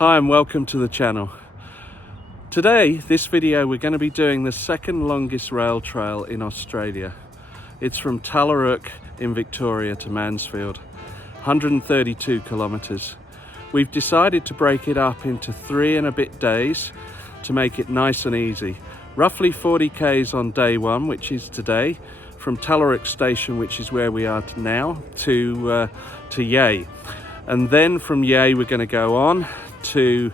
Hi and welcome to the channel. Today, this video, we're going to be doing the second longest rail trail in Australia. It's from Tallarook in Victoria to Mansfield, 132 kilometres. We've decided to break it up into 3 and a bit days to make it nice and easy. Roughly 40 k's on day one, which is today, from Tallarook station, which is where we are now, to Yea. And then from Yea, we're going to go on to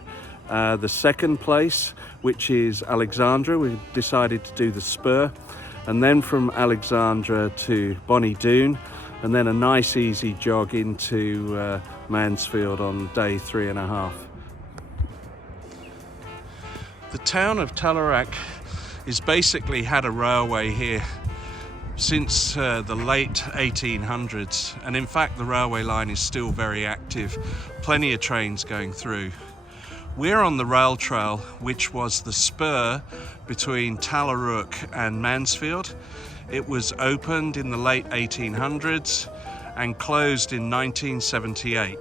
the second place, which is Alexandra. We decided to do the spur, and then from Alexandra to Bonnie Doon, and then a nice easy jog into Mansfield on day 3.5. The town of Tallarook has basically had a railway here since the late 1800s, and in fact the railway line is still very active, plenty of trains going through. We're on the rail trail, which was the spur between Tallarook and Mansfield. It was opened in the late 1800s and closed in 1978.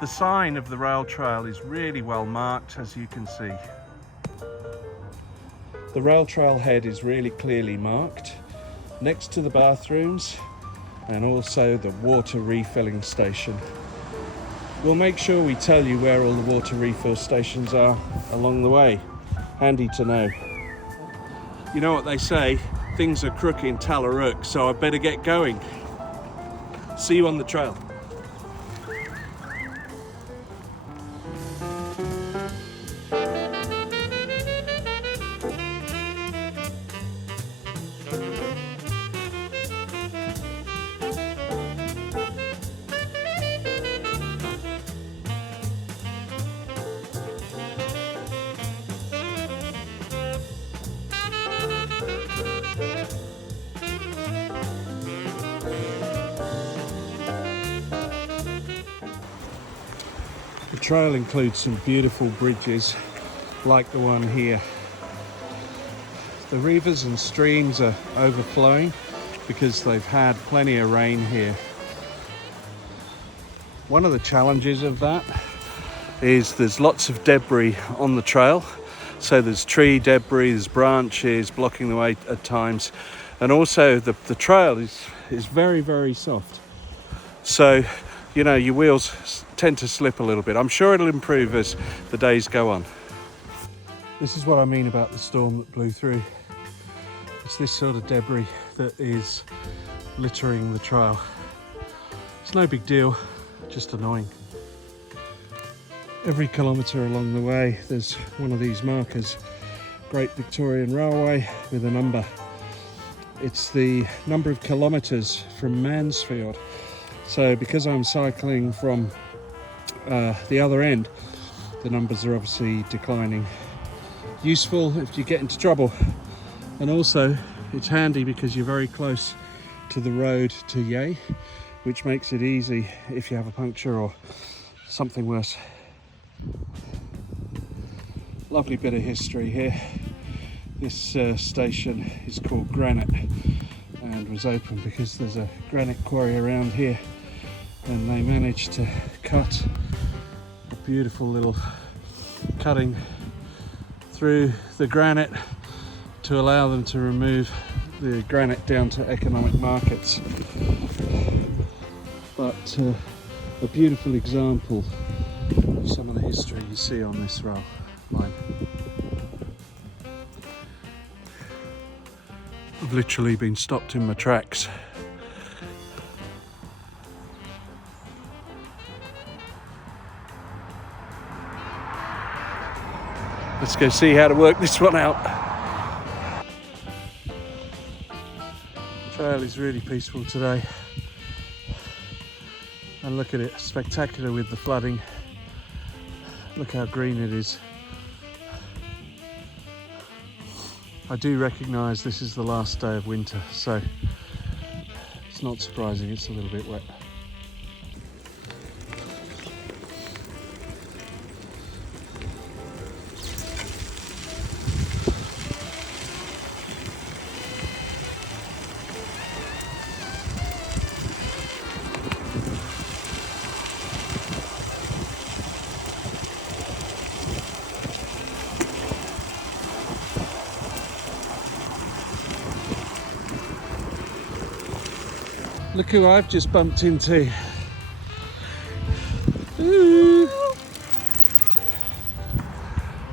The sign of the rail trail is really well marked, as you can see. The rail trail head is really clearly marked next to the bathrooms and also the water refilling station. We'll make sure we tell you where all the water refill stations are along the way. Handy to know. You know what they say, things are crooked in Tallarook, so I better get going. See you on the trail. The trail includes some beautiful bridges like the one here. The rivers and streams are overflowing because they've had plenty of rain here. One of the challenges of that is there's lots of debris on the trail. So there's tree debris, there's branches blocking the way at times, and also the trail is very, very soft. So, you know, your wheels tend to slip a little bit. I'm sure it'll improve as the days go on. This is what I mean about the storm that blew through. It's this sort of debris that is littering the trail. It's no big deal, just annoying. Every kilometre along the way, there's one of these markers, Great Victorian Railway, with a number. It's the number of kilometres from Mansfield. So because I'm cycling from the other end, the numbers are obviously declining. Useful if you get into trouble, and also it's handy because you're very close to the road to Yea, which makes it easy if you have a puncture or something worse. Lovely bit of history here. This station is called Granite and was opened because there's a granite quarry around here, and they managed to cut a beautiful little cutting through the granite to allow them to remove the granite down to economic markets. But a beautiful example of some of the history you see on this rail line. I've literally been stopped in my tracks. Let's go see how to work this one out. The trail is really peaceful today. And look at it, spectacular with the flooding. Look how green it is. I do recognise this is the last day of winter, so it's not surprising it's a little bit wet. Look who I've just bumped into. Ooh.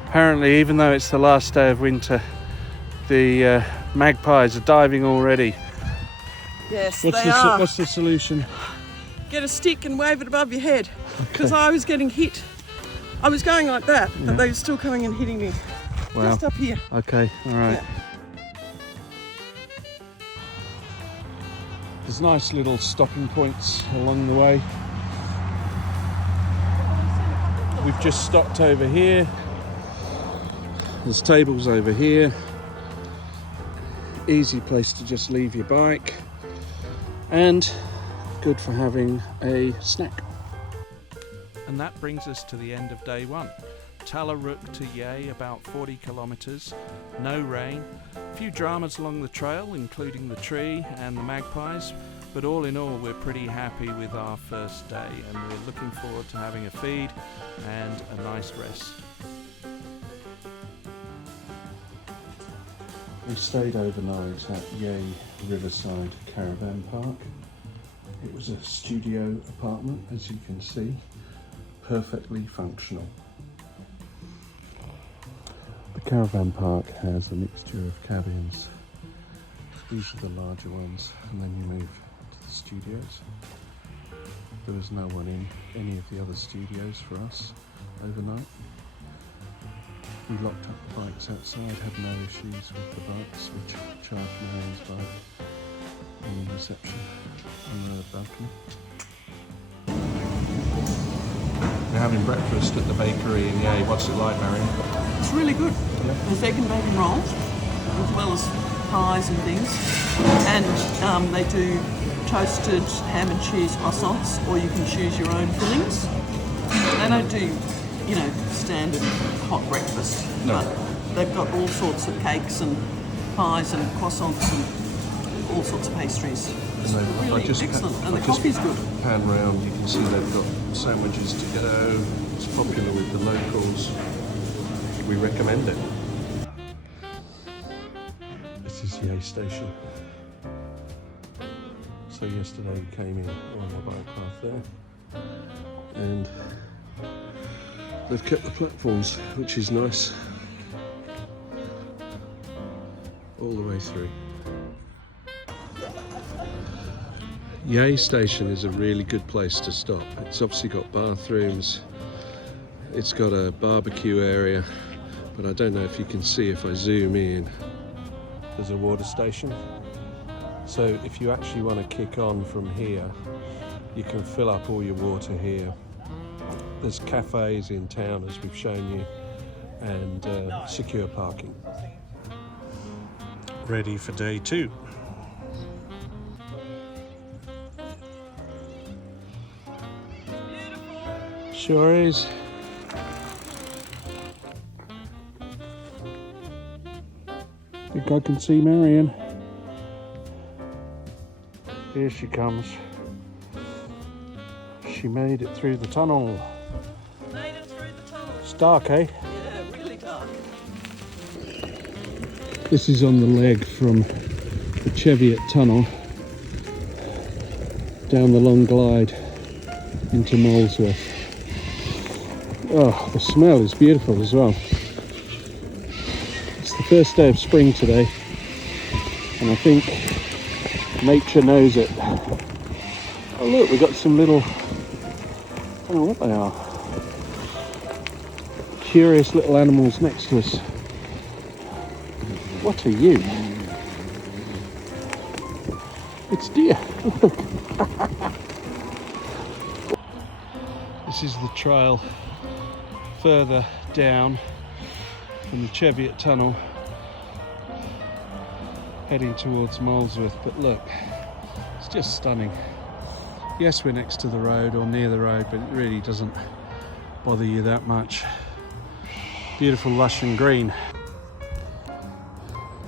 Apparently, even though it's the last day of winter, the magpies are diving already. Yes, they are. What's the solution? Get a stick and wave it above your head. Because I was getting hit. I was going like that, but they were still coming and hitting me. Wow. Just up here. Okay, all right. Yeah. There's nice little stopping points along the way. We've just stopped over here. There's tables over here. Easy place to just leave your bike. And good for having a snack. And that brings us to the end of day one. Tallarook to Yea, about 40 kilometres, no rain, a few dramas along the trail including the tree and the magpies, but all in all we're pretty happy with our first day and we're looking forward to having a feed and a nice rest. We stayed overnight at Yea Riverside Caravan Park. It was a studio apartment, as you can see, perfectly functional. The caravan park has a mixture of cabins. These are the larger ones, and then you move to the studios. There was no one in any of the other studios for us overnight. We locked up the bikes outside, had no issues with the bikes. We charged Marianne's bike in the reception on the balcony. We're having breakfast at the bakery in Yea. What's it like, Marianne? It's really good. Yeah. There's egg and bacon rolls, as well as pies and things. And they do toasted ham and cheese croissants, or you can choose your own fillings. They don't do, you know, standard hot breakfast. No. But they've got all sorts of cakes and pies and croissants and all sorts of pastries. It's really excellent, and the coffee's good. Pan round, you can see they've got sandwiches to go. It's popular with the locals. We recommend it. This is Yea Station. So yesterday we came in on the bike path there, and they've kept the platforms, which is nice, all the way through. Yea Station is a really good place to stop. It's obviously got bathrooms, it's got a barbecue area, but I don't know if you can see if I zoom in. There's a water station. So if you actually want to kick on from here, you can fill up all your water here. There's cafes in town, as we've shown you, and secure parking. Ready for day two. Sure is. I think I can see Marianne. Here she comes. She made it through the tunnel. Made it through the tunnel. It's dark, eh? Yeah, really dark. This is on the leg from the Cheviot Tunnel down the long glide into Molesworth. Oh, the smell is beautiful as well. It's the first day of spring today, and I think nature knows it. Oh look, we've got some little, I don't know what they are, curious little animals next to us. What are you? It's deer. Look. This is the trail further down from the Cheviot Tunnel heading towards Molesworth, but look, it's just stunning. Yes, we're next to the road or near the road, but it really doesn't bother you that much. Beautiful, lush and green.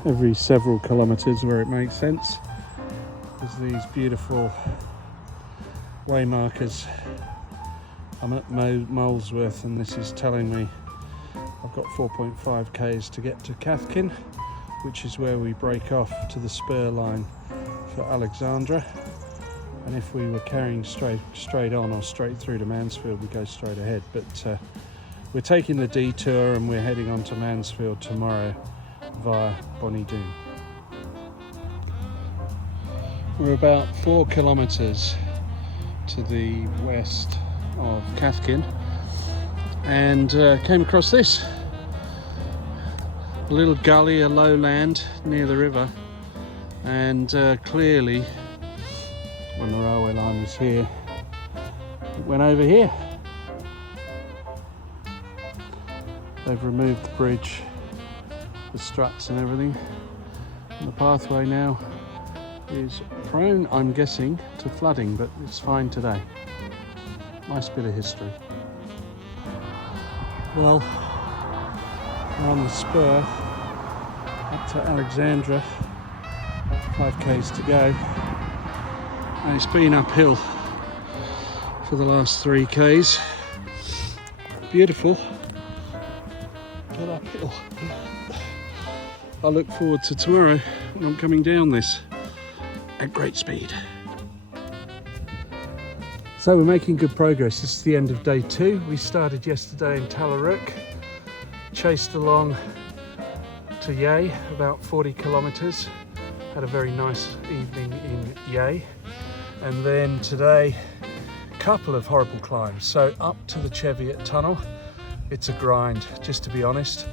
Every several kilometres where it makes sense, there's these beautiful way markers. I'm at Molesworth, and this is telling me I've got 4.5 k's to get to Cathkin, which is where we break off to the spur line for Alexandra, and if we were carrying straight on or straight through to Mansfield, we go straight ahead. But we're taking the detour and we're heading on to Mansfield tomorrow via Bonnie Doon. We're about 4 kilometres to the west of Cathkin and came across this. A little gully, a lowland near the river, and clearly when the railway line was here, it went over here. They've removed the bridge, the struts and everything, and the pathway now is prone, I'm guessing, to flooding, but it's fine today. Nice bit of history. Well, we're on the spur up to Alexandra, 5 k's to go, and it's been uphill for the last 3 k's. Beautiful, but uphill. I look forward to tomorrow when I'm coming down this at great speed. So we're making good progress. This is the end of day 2. We started yesterday in Tallarook, chased along to Yea, about 40 kilometres, had a very nice evening in Yea, and then today a couple of horrible climbs. So up to the Cheviot Tunnel, it's a grind, just to be honest.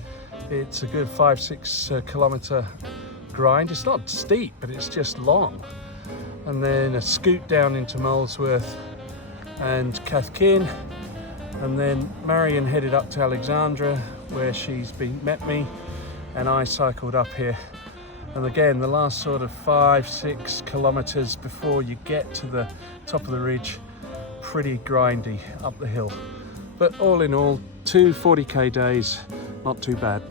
It's a good 5-6 kilometre grind. It's not steep, but it's just long. And then a scoot down into Molesworth and Cathkin, and then Marion headed up to Alexandra, where she's met me, and I cycled up here. And again, the last sort of 5-6 kilometres before you get to the top of the ridge, pretty grindy up the hill. But all in all, 2 40k days, not too bad.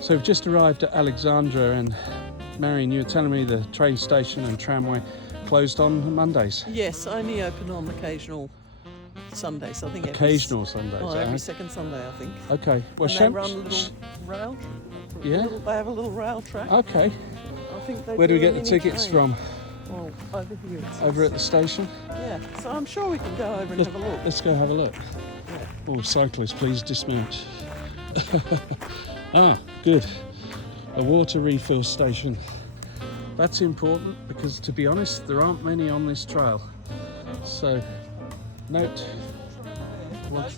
So we've just arrived at Alexandra, and Marion, you were telling me the train station and tramway closed on Mondays. Yes, only open on occasional Sundays. I think occasional Sundays. Oh, every second Sunday, I think. Okay. Well, and they run a little rail. Yeah. They have a little rail track. Okay. I think they Where do we get the tickets from? Well, over here. Over at the station? Yeah. So I'm sure we can go over and have a look. Let's go have a look. Yeah. Oh, cyclists, please dismount. Ah, good. A water refill station. That's important because, to be honest, there aren't many on this trail. So, note. Well,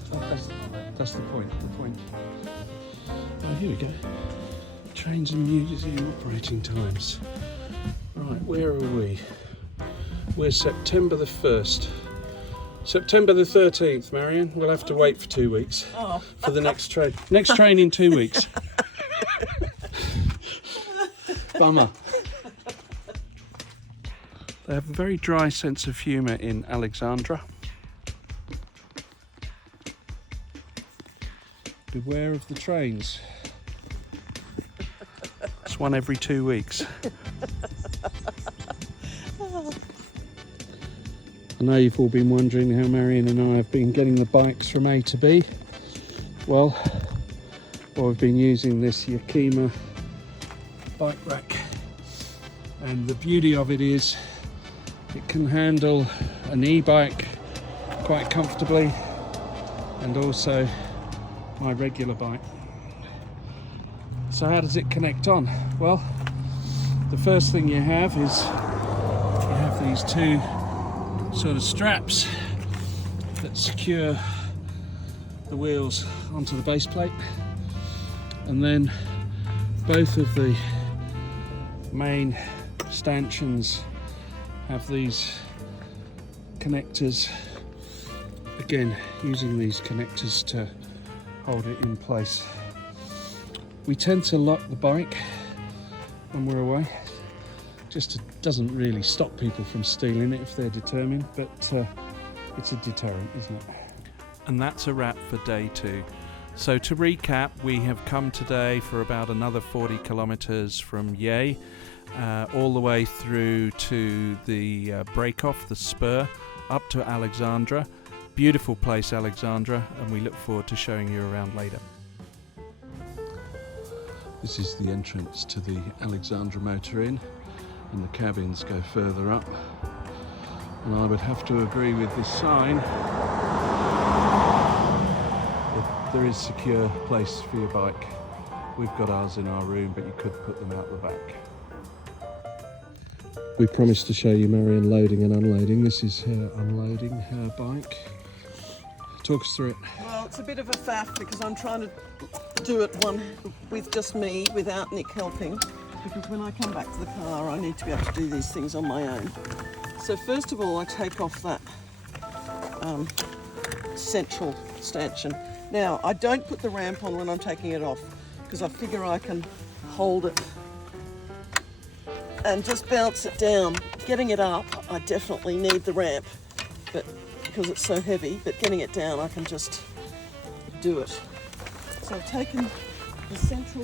that's the point. Oh, here we go. Trains and museum operating times. Right, where are we? We're September the 1st. September the 13th, Marion. We'll have to wait for 2 weeks for the next train. Next train in 2 weeks. Bummer. They have a very dry sense of humour in Alexandra. Beware of the trains. It's one every 2 weeks. I know you've all been wondering how Marion and I have been getting the bikes from A to B. Well, we've been using this Yakima bike rack, and the beauty of it is it can handle an e-bike quite comfortably, and also my regular bike. So how does it connect on? Well, the first thing you have is you have these 2 sort of straps that secure the wheels onto the base plate, and then both of the main stanchions have these connectors, again using these connectors to hold it in place. We tend to lock the bike when we're away, just doesn't really stop people from stealing it if they're determined, but it's a deterrent, isn't it? And that's a wrap for day 2. So to recap, we have come today for about another 40 kilometres from Yea, all the way through to the break-off, the spur, up to Alexandra. Beautiful place, Alexandra, and we look forward to showing you around later. This is the entrance to the Alexandra Motor Inn, and the cabins go further up. And I would have to agree with this sign that there is secure place for your bike. We've got ours in our room, but you could put them out the back. We promised to show you Marion loading and unloading. This is her unloading her bike. Talk us through it. Well, it's a bit of a faff because I'm trying to do it one with just me without Nick helping, because when I come back to the car I need to be able to do these things on my own. So first of all I take off that central stanchion. Now I don't put the ramp on when I'm taking it off because I figure I can hold it and just bounce it down. Getting it up I definitely need the ramp, but because it's so heavy, but getting it down I can just do it. So I've taken the centre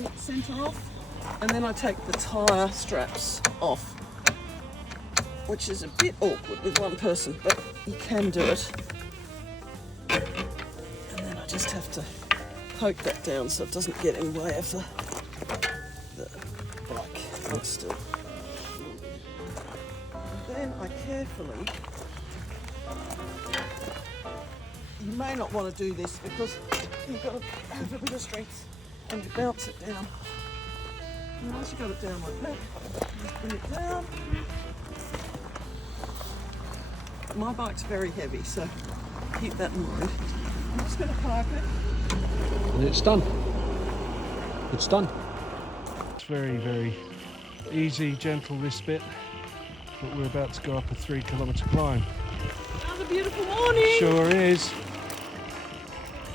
off, and then I take the tyre straps off, which is a bit awkward with one person, but you can do it. And then I just have to poke that down so it doesn't get in the way of the bike. I'm still. And then I carefully. You may not want to do this because you've got to have a bit of strength and you bounce it down. And once you've got it down like that, just bring it down. My bike's very heavy, so keep that in mind. I'm just going to park it. And it's done. It's done. It's very, very easy, gentle this bit, but we're about to go up a 3-kilometre climb. Another beautiful morning. Sure is.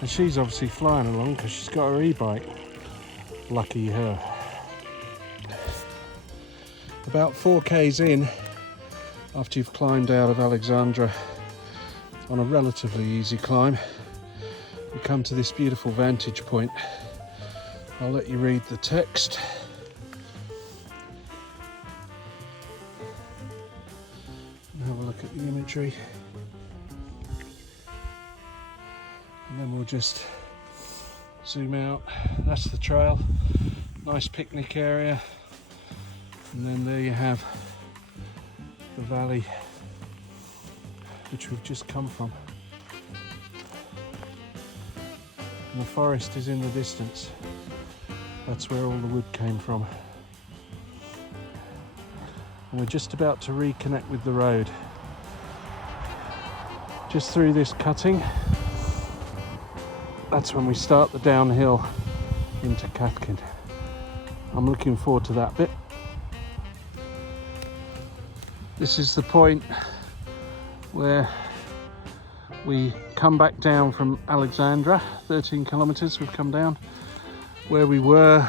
And she's obviously flying along because she's got her e-bike. Lucky her. About 4k's in, after you've climbed out of Alexandra on a relatively easy climb, you come to this beautiful vantage point. I'll let you read the text. And have a look at the imagery. And then we'll just zoom out. That's the trail. Nice picnic area. And then there you have the valley which we've just come from. And the forest is in the distance. That's where all the wood came from. And we're just about to reconnect with the road. Just through this cutting, that's when we start the downhill into Cathkin. I'm looking forward to that bit. This is the point where we come back down from Alexandra, 13 kilometres we've come down. Where we were,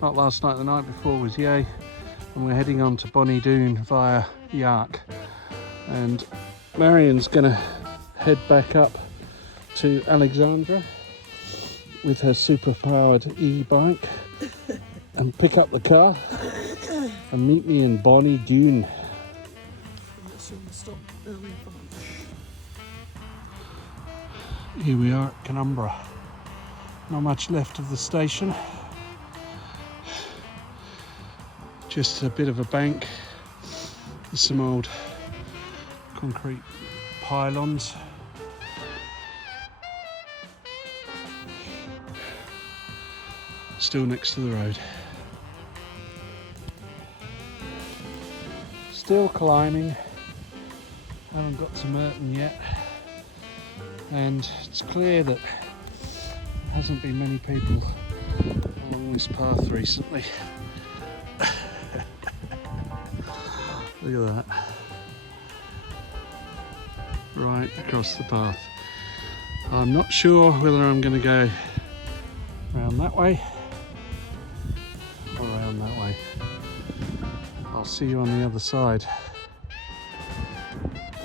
not last night, the night before, was Yea, and we're heading on to Bonnie Doon via Yark. And Marion's gonna head back up to Alexandra with her super-powered e-bike and pick up the car and meet me in Bonnie Doon. Here we are at Canumbra. Not much left of the station. Just a bit of a bank. There's some old concrete pylons. Still next to the road. Still climbing. Haven't got to Merton yet. And it's clear that there hasn't been many people along this path recently. Look at that. Right across the path. I'm not sure whether I'm going to go around that way or around that way. I'll see you on the other side.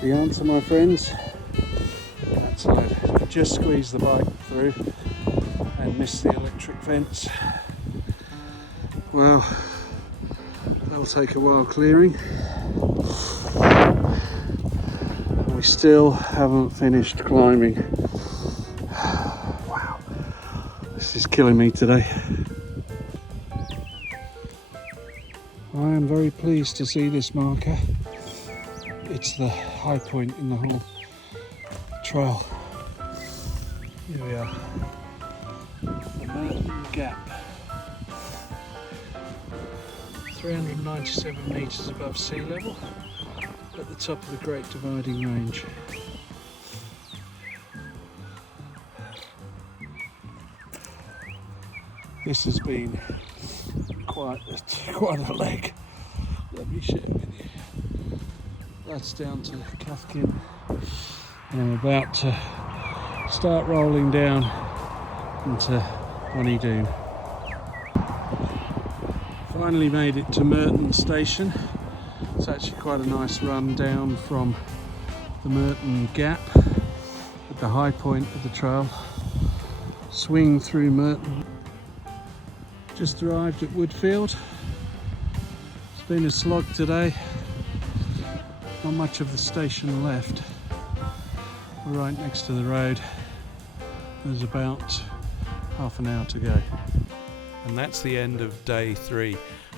The answer, my friends, that side. Just squeeze the bike through and miss the electric fence. Well, that'll take a while clearing. And we still haven't finished climbing. Wow, this is killing me today. I am very pleased to see this marker. it's the high point in the whole trail. Here we are, the Merton Gap, 397 metres above sea level at the top of the Great Dividing Range. This has been quite a leg, let me share with you. That's down to Cathkin, and I'm about to start rolling down into Bonnie Doon. Finally made it to Merton Station. It's actually quite a nice run down from the Merton Gap at the high point of the trail. Swing through Merton. Just arrived at Woodfield. It's been a slog today. Not much of the station left. We're right next to the road. There's about half an hour to go. And that's the end of day 3.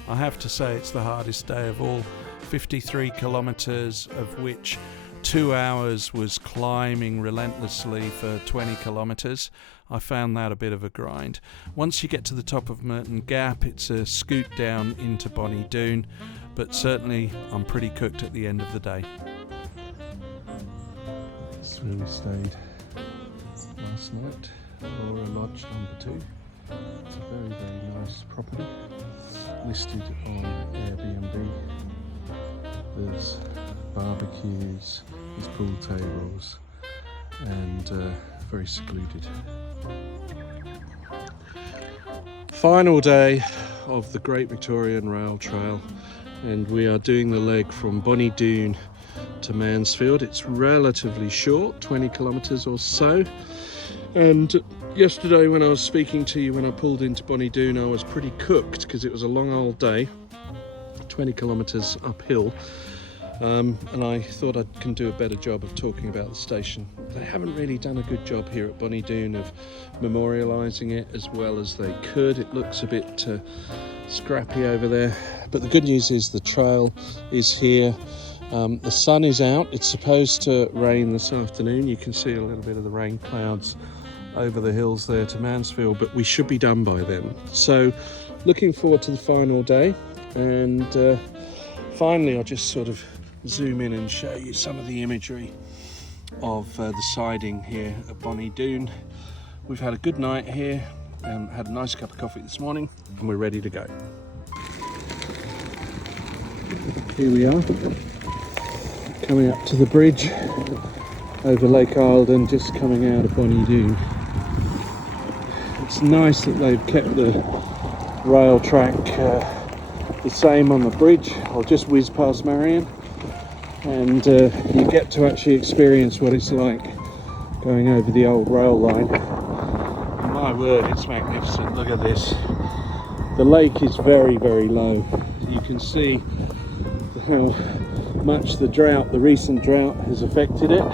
I have to say it's the hardest day of all. 53 kilometres, of which 2 hours was climbing relentlessly for 20 kilometres. I found that a bit of a grind. Once you get to the top of Merton Gap, it's a scoot down into Bonnie Doon, but certainly I'm pretty cooked at the end of the day. This is where we stayed last night, Laura Lodge number 2. It's a very, very nice property, listed on Airbnb. There's barbecues, there's pool tables, and very secluded. Final day of the Great Victorian Rail Trail, and we are doing the leg from Bonnie Doon to Mansfield. It's relatively short, 20 kilometres or so, and yesterday when I was speaking to you when I pulled into Bonnie Doon, I was pretty cooked because it was a long old day, 20 kilometres uphill. And I thought I can do a better job of talking about the station. They haven't really done a good job here at Bonnie Doon of memorialising it as well as they could. It looks a bit scrappy over there, but the good news is the trail is here. The sun is out. It's supposed to rain this afternoon. You can see a little bit of the rain clouds over the hills there to Mansfield, but we should be done by then. So looking forward to the final day, and finally I'll just sort of zoom in and show you some of the imagery of the siding here at Bonnie Doon. We've had a good night here and had a nice cup of coffee this morning, and we're ready to go. Here we are, coming up to the bridge over Lake Eildon, just coming out of Bonnie Doon. It's nice that they've kept the rail track the same on the bridge. I'll just whiz past Marion, and you get to actually experience what it's like going over the old rail line. And my word, it's magnificent. Look at this. The lake is very, very low. You can see how much the recent drought has affected it,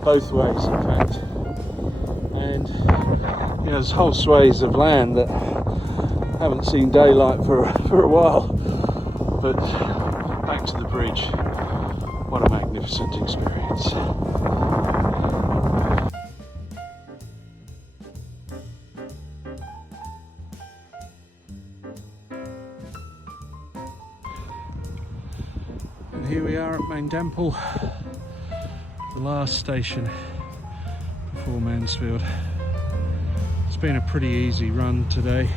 both ways in fact. And you know, there's whole swathes of land that haven't seen daylight for a while. But back to the bridge. What a magnificent experience. And here we are at Maindample, the last station before Mansfield. It's been a pretty easy run today.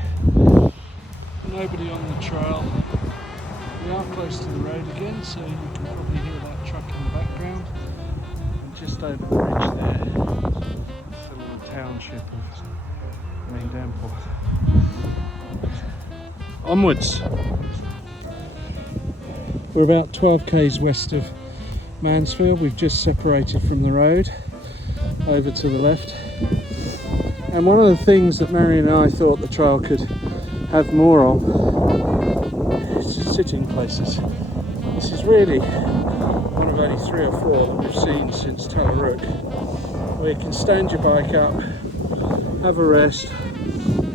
Nobody on the trail. We are close to the road again, so you can probably hear that truck in the background. And just over the bridge there, it's the little township of Maindample. Onwards. We're about 12 k's west of Mansfield. We've just separated from the road over to the left. And one of the things that Marion and I thought the trail could have more of is sitting places. This is really one of only 3 or 4 that we've seen since Tallarook, where you can stand your bike up, have a rest,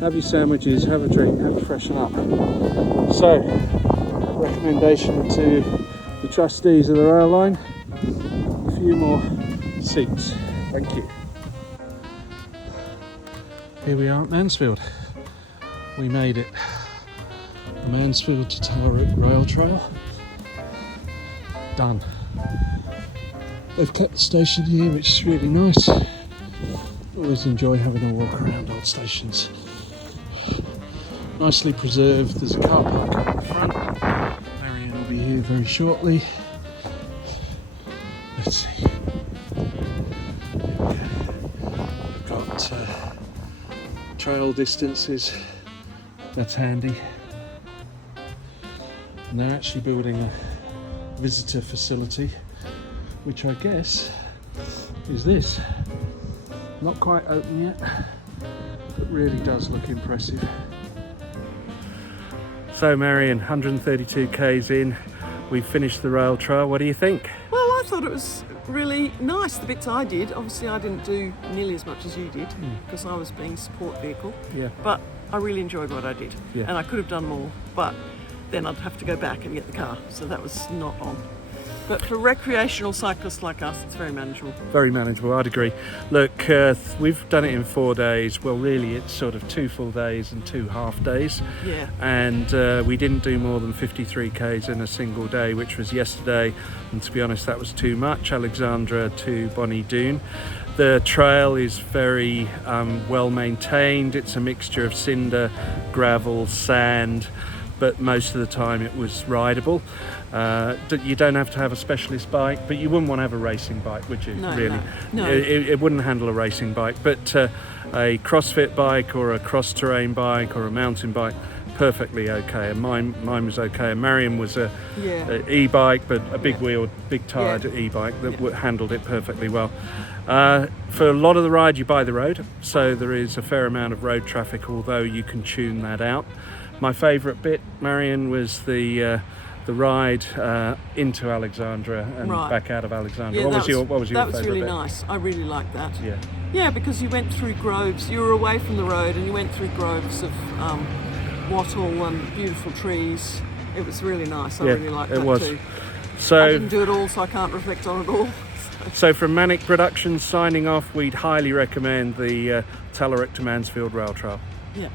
have your sandwiches, have a drink, have a freshen up. So, recommendation to the trustees of the rail line. A few more seats. Thank you. Here we are at Mansfield. We made it. The Mansfield to Tallarook Rail Trail. Done. They've kept the station here, which is really nice. Always enjoy having a walk around old stations. Nicely preserved. There's a car park up the front. Marion will be here very shortly. Let's see. There we go. We've got trail distances. That's handy. And they're actually building a visitor facility, which I guess is this. Not quite open yet, but really does look impressive. So Marion, 132 k's in, we've finished the rail trail. What do you think? Well, I thought it was really nice, the bits I did. Obviously I didn't do nearly as much as you did because I was being support vehicle. Yeah. But I really enjoyed what I did. Yeah. And I could have done more, but then I'd have to go back and get the car, so that was not on. But for recreational cyclists like us, it's very manageable. Very manageable, I'd agree. Look, we've done it in 4 days. Well, really, it's sort of 2 full days and 2 half days. Yeah. And we didn't do more than 53 k's in a single day, which was yesterday. And to be honest, that was too much. Alexandra to Bonnie Doon. The trail is very well maintained. It's a mixture of cinder, gravel, sand, but most of the time it was rideable. You don't have to have a specialist bike, but you wouldn't want to have a racing bike, would you? No, really? no. It wouldn't handle a racing bike, but a CrossFit bike or a cross-terrain bike or a mountain bike, perfectly okay. And mine was okay. And Marion was a e-bike, but a big-wheeled, big-tired e-bike that handled it perfectly well. For a lot of the ride, you buy the road, so there is a fair amount of road traffic, although you can tune that out. My favourite bit, Marion, was the ride into Alexandra and back out of Alexandra. Yeah, what was your that favourite was really bit? nice. I really liked that. Yeah. Yeah, because you went through groves. You were away from the road, and you went through groves of wattle and beautiful trees. It was really nice. I really liked that too. So I didn't do it all, so I can't reflect on it all. So from Manic Productions signing off, we'd highly recommend the Tallarook to Mansfield Rail Trail. Yeah.